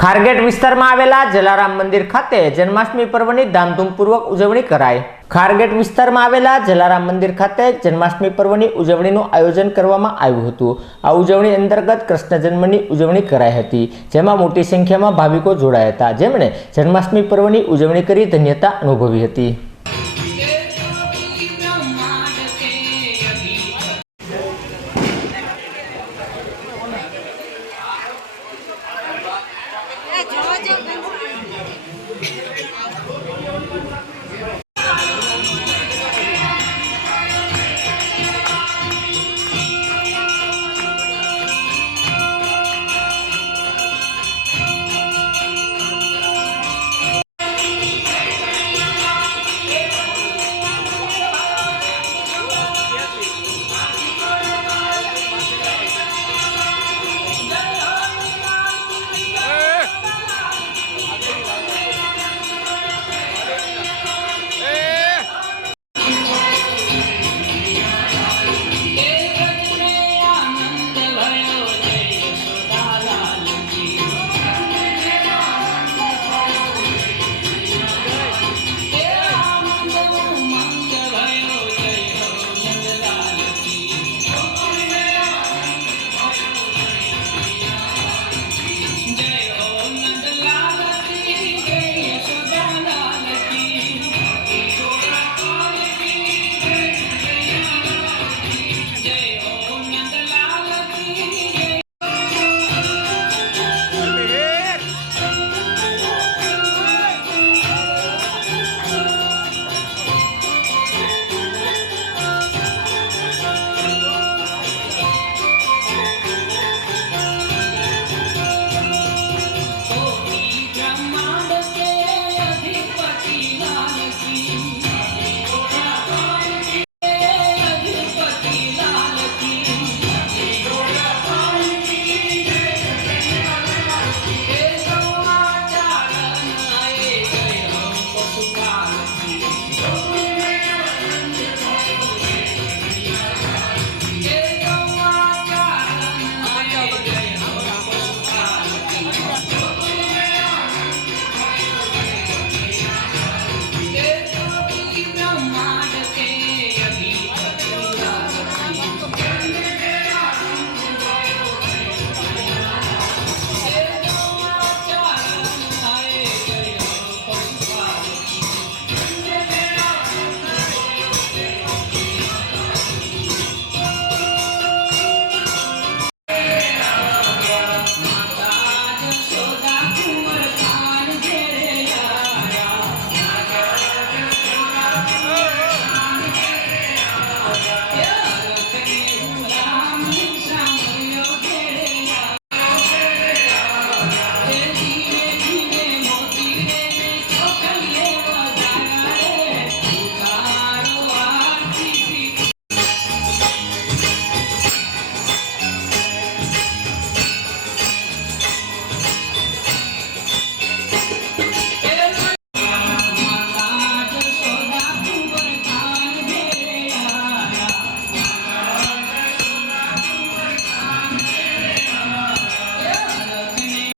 ખારગેટ વિસ્તારમાં આવેલા જલારામ મંદિર ખાતે જન્માષ્ટમી પર્વની ધામધૂમપૂર્વક ઉજવણી કરાઈ. ખારગેટ વિસ્તારમાં આવેલા જલારામ મંદિર ખાતે જન્માષ્ટમી પર્વની ઉજવણીનું આયોજન કરવામાં આવ્યું હતું. આ ઉજવણી અંતર્ગત કૃષ્ણ જન્મની ઉજવણી કરાઈ હતી, જેમાં મોટી સંખ્યામાં ભાવિકો જોડાયા હતા. જેમણે જન્માષ્ટમી પર્વની ઉજવણી કરી ધન્યતા અનુભવી હતી.